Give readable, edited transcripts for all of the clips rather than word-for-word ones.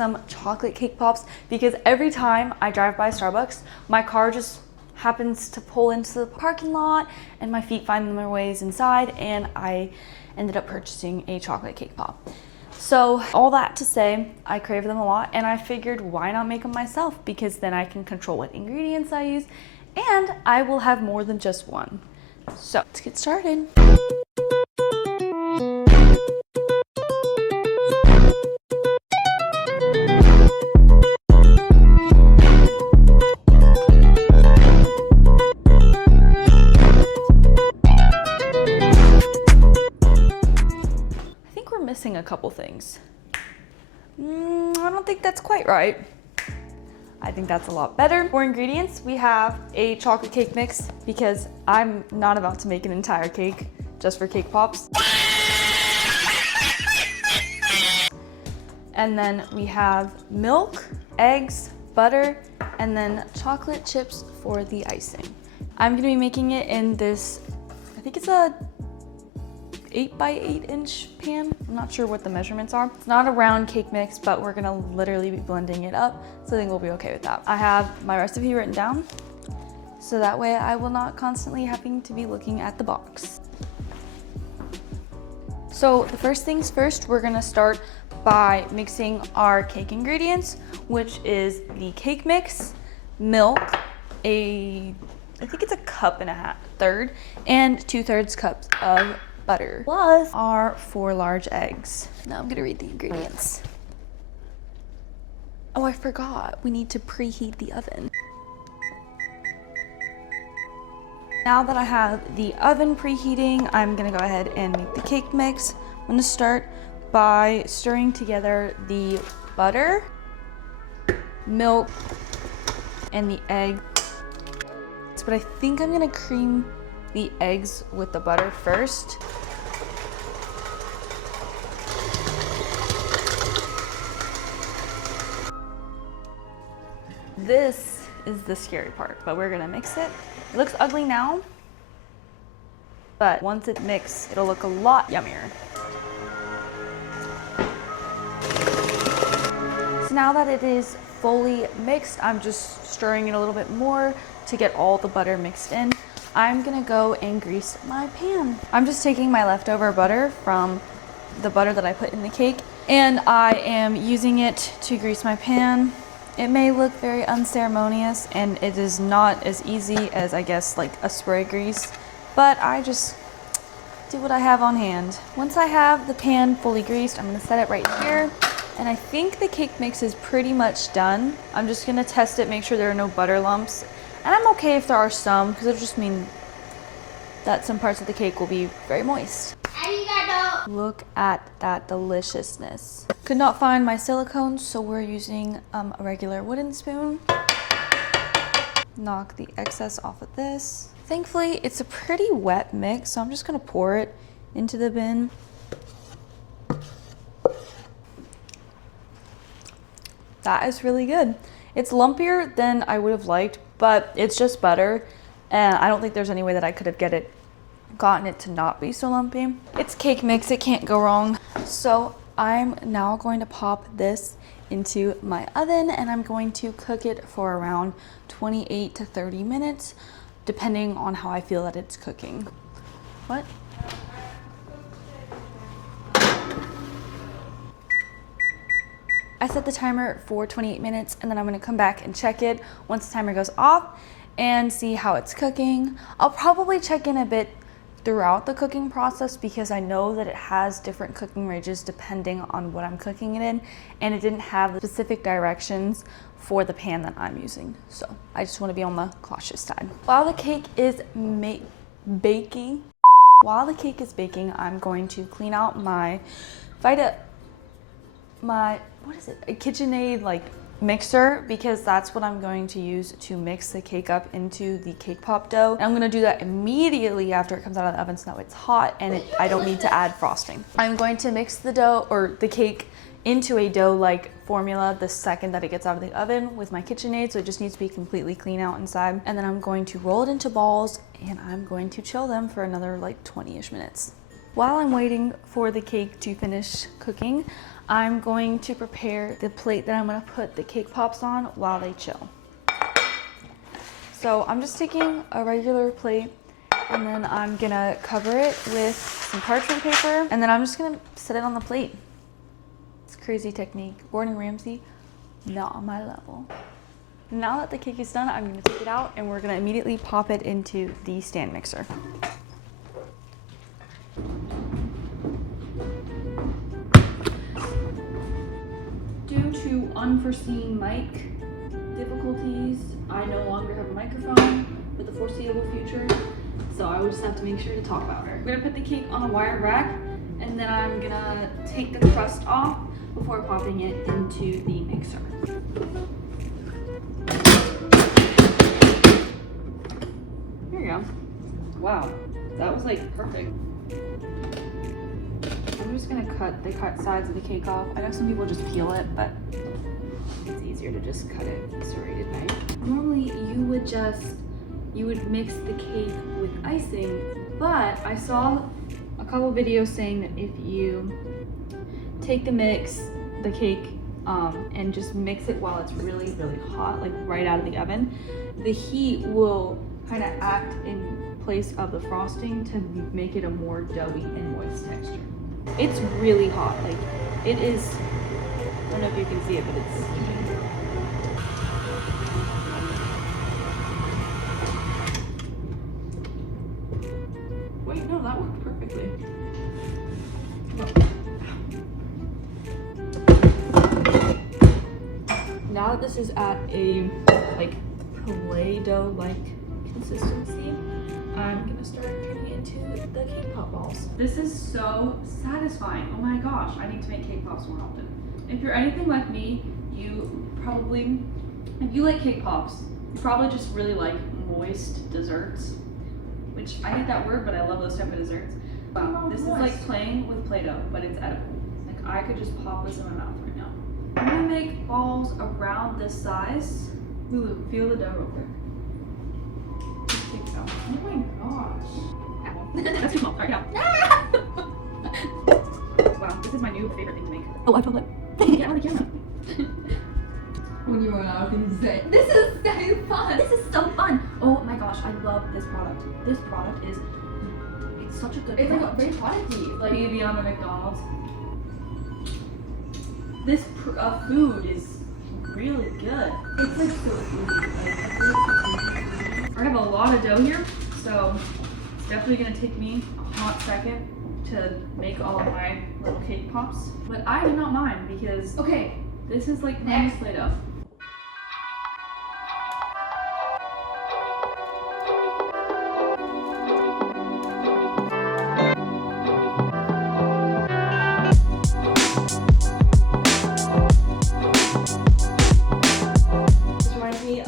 some chocolate cake pops because every time I drive by Starbucks, my car just happens to pull into the parking lot and my feet find their ways inside, and I ended up purchasing a chocolate cake pop. So all that to say, I crave them a lot, and I figured why not make them myself, because then I can control what ingredients I use and I will have more than just one. So let's get started. Missing a couple things. I don't think that's quite right. I think that's a lot better. For ingredients, we have a chocolate cake mix because I'm not about to make an entire cake just for cake pops. And then we have milk, eggs, butter, and then chocolate chips for the icing. I'm gonna be making it in this, I think it's a 8 by 8 inch pan. I'm not sure what the measurements are. It's not a round cake mix, but we're gonna literally be blending it up, so I think we'll be okay with that. I have my recipe written down, so that way I will not constantly having to be looking at the box. So the first things first, we're gonna start by mixing our cake ingredients, which is the cake mix, milk, I think it's a cup and a third, and 2/3 cups of butter, plus our 4 large eggs. Now I'm gonna read the ingredients. Oh, I forgot. We need to preheat the oven. Now that I have the oven preheating, I'm gonna go ahead and make the cake mix. I'm gonna start by stirring together the butter, milk, and the egg. But I think I'm gonna cream the eggs with the butter first. This is the scary part, but we're gonna mix it. It looks ugly now, but once it mixes, it'll look a lot yummier. So now that it is fully mixed, I'm just stirring it a little bit more to get all the butter mixed in. I'm gonna go and grease my pan. I'm just taking my leftover butter from the butter that I put in the cake, and I am using it to grease my pan. It may look very unceremonious, and it is not as easy as, I guess, like a spray grease, but I just do what I have on hand. Once I have the pan fully greased, I'm gonna set it right here, and I think the cake mix is pretty much done. I'm just gonna test it, make sure there are no butter lumps. And I'm okay if there are some, because it'll just mean that some parts of the cake will be very moist. Arigato. Look at that deliciousness. Could not find my silicones, so we're using a regular wooden spoon. Knock the excess off of this. Thankfully, it's a pretty wet mix, so I'm just gonna pour it into the bin. That is really good. It's lumpier than I would have liked, but it's just butter, and I don't think there's any way that I could have gotten it to not be so lumpy. It's cake mix, it can't go wrong. So I'm now going to pop this into my oven, and I'm going to cook it for around 28 to 30 minutes, depending on how I feel that it's cooking. What? I set the timer for 28 minutes, and then I'm gonna come back and check it once the timer goes off and see how it's cooking. I'll probably check in a bit throughout the cooking process because I know that it has different cooking ranges depending on what I'm cooking it in, and it didn't have the specific directions for the pan that I'm using. So I just wanna be on the cautious side. While the cake is baking, I'm going to clean out my what is it, a KitchenAid like mixer, because that's what I'm going to use to mix the cake up into the cake pop dough. And I'm gonna do that immediately after it comes out of the oven so that it's hot and I don't need to add frosting. I'm going to mix the dough or the cake into a dough-like formula the second that it gets out of the oven with my KitchenAid, so it just needs to be completely clean out inside. And then I'm going to roll it into balls and I'm going to chill them for another like 20-ish minutes. While I'm waiting for the cake to finish cooking, I'm going to prepare the plate that I'm gonna put the cake pops on while they chill. So I'm just taking a regular plate and then I'm gonna cover it with some parchment paper and then I'm just gonna set it on the plate. It's a crazy technique. Gordon Ramsay, not on my level. Now that the cake is done, I'm gonna take it out and we're gonna immediately pop it into the stand mixer. Due to unforeseen mic difficulties, I no longer have a microphone for the foreseeable future, so I will just have to make sure to talk about her. We're gonna put the cake on a wire rack, and then I'm gonna take the crust off before popping it into the mixer. There you go. Wow, that was like perfect. I'm just gonna cut the sides of the cake off. I know some people just peel it, but it's easier to just cut it a serrated knife. Normally you would mix the cake with icing, but I saw a couple videos saying that if you take the cake and just mix it while it's really, really hot, like right out of the oven, the heat will kind of act in place of the frosting to make it a more doughy and moist texture. It's really hot, like it is, I don't know if you can see it, but it's wait, no, that worked perfectly. Now that this is at a like Play-Doh like consistency, I'm gonna start turning it into the cake pop balls. This is so satisfying. Oh my gosh, I need to make cake pops more often. If you're anything like me, if you like cake pops, you probably just really like moist desserts, which I hate that word, but I love those type of desserts. This is like playing with Play-Doh, but it's edible. Like I could just pop this in my mouth right now. I'm gonna make balls around this size. Lulu, feel the dough real quick. Oh my gosh. That's too small. Alright, yeah. Wow, this is my new favorite thing to make. Oh, I feel it. Get on the camera. When you were out in Zen. This is so fun. This is so fun. Oh my gosh, I love this product. This product is, it's such a good It's product. like very product-y. Like maybe on the McDonald's. This food is really good. It's like so food. I have a lot of dough here, so it's definitely gonna take me a hot second to make all of my little cake pops. But I do not mind because Okay, this is like next Play-Doh.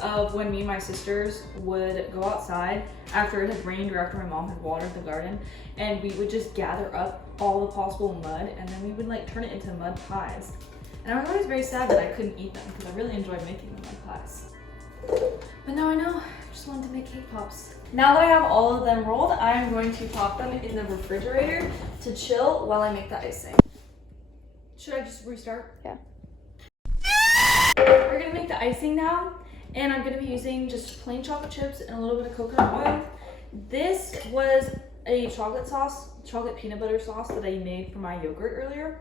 Of when me and my sisters would go outside after it had rained or after my mom had watered the garden, and we would just gather up all the possible mud and then we would like turn it into mud pies. And I was always very sad that I couldn't eat them because I really enjoyed making the mud pies. But now I know, I just wanted to make cake pops. Now that I have all of them rolled, I am going to pop them in the refrigerator to chill while I make the icing. Should I just restart? Yeah. We're gonna make the icing now. And I'm gonna be using just plain chocolate chips and a little bit of coconut oil. This was a chocolate peanut butter sauce that I made for my yogurt earlier.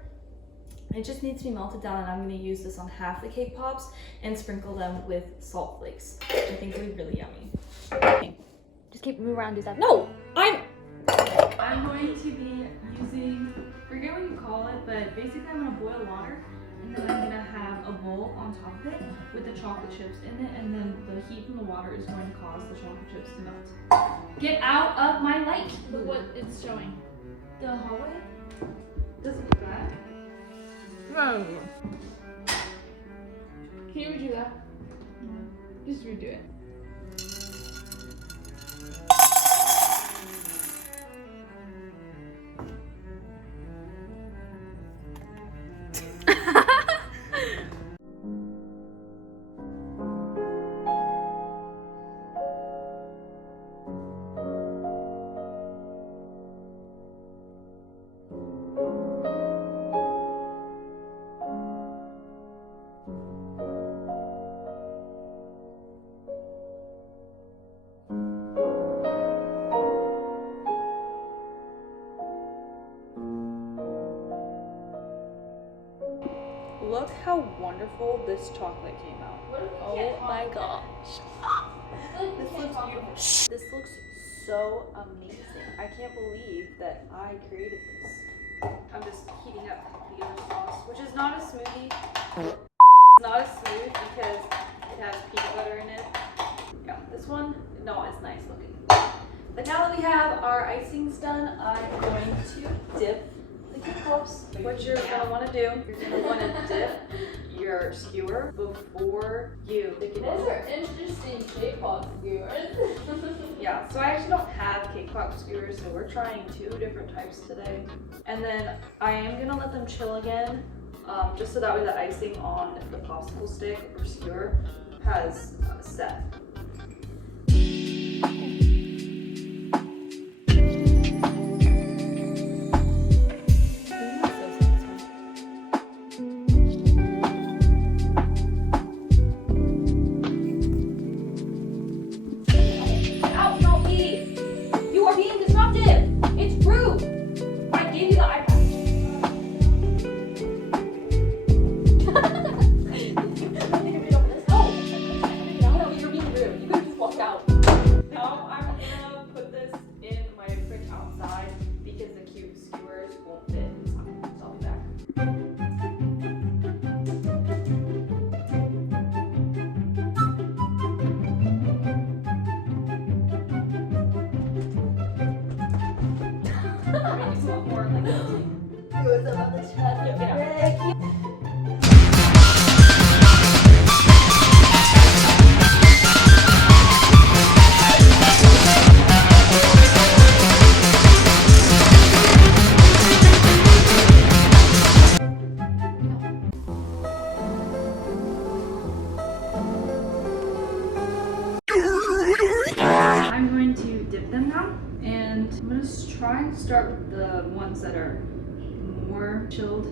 It just needs to be melted down, and I'm gonna use this on half the cake pops and sprinkle them with salt flakes, which I think will be really yummy. Okay. Just keep moving around, do that. No, I'm going to be using, forget what you call it, but basically I'm gonna boil water. And then I'm gonna have a bowl on top of it with the chocolate chips in it, and then the heat from the water is going to cause the chocolate chips to melt. Get out of my light! Look what it's showing. The hallway? Does it look bad? No. Can you redo that? Just redo it. wonderful this chocolate came out. Oh my gosh. This looks beautiful. This looks so amazing. I can't believe that I created this. I'm just heating up the other sauce, which is not a smoothie. It's not as smooth because it has peanut butter in it. Yeah, this one, no, it's nice looking. But now that we have our icings done, I'm going to dip the cakepops. What you're gonna want to do, you're gonna want to dip your skewer before you stick it in. Those are interesting K-pop viewers. Yeah, so I actually don't have cake pop skewers, so we're trying 2 different types today. And then I am gonna let them chill again, just so that way the icing on the popsicle stick or skewer has set. I'm going to dip them now, and I'm going to try and start with the ones that are more chilled.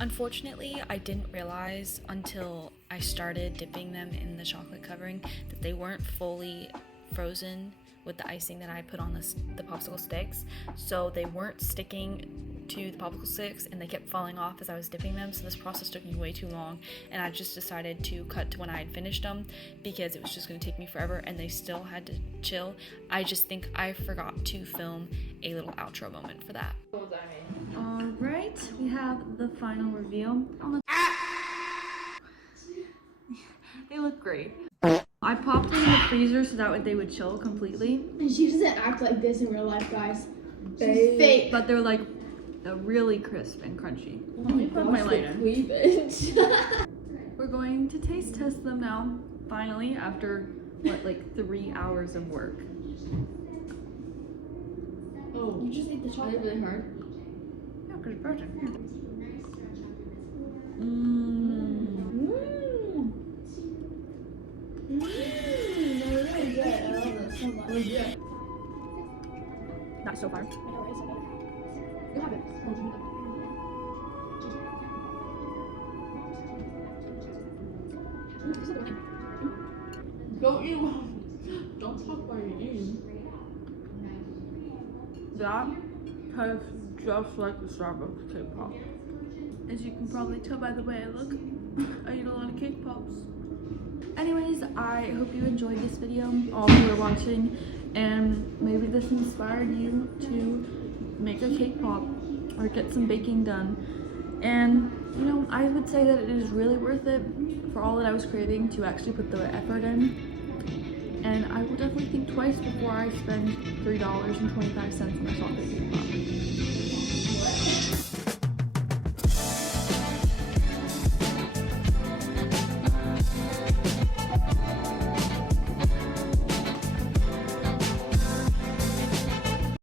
Unfortunately, I didn't realize until I started dipping them in the chocolate covering that they weren't fully frozen with the icing that I put on the popsicle sticks, so they weren't sticking to the popsicle sticks and they kept falling off as I was dipping them, so this process took me way too long, and I just decided to cut to when I had finished them because it was just going to take me forever and they still had to chill. I just think I forgot to film a little outro moment for that. Alright, we have the final reveal. They look great. I popped them in the freezer so that way they would chill completely. And she doesn't act like this in real life, guys. She's fake. But they're like really crisp and crunchy. Let me put my lighter. We're going to taste test them now, finally, after what, like 3 hours of work. Oh, you just ate the chocolate really hard. Yeah, because it's frozen. They're really good. I love it so much. Legit. Not so far. I know, right? So good. You have it. Don't eat. Don't talk while you're eating. That tastes just like the Starbucks cake pop. As you can probably tell by the way I look, I eat a lot of cake pops. Anyways, I hope you enjoyed this video, all who are watching, and maybe this inspired you to make a cake pop or get some baking done. And you know, I would say that it is really worth it for all that I was craving to actually put the effort in. And I will definitely think twice before I spend $3.25 on a chocolate cake pop.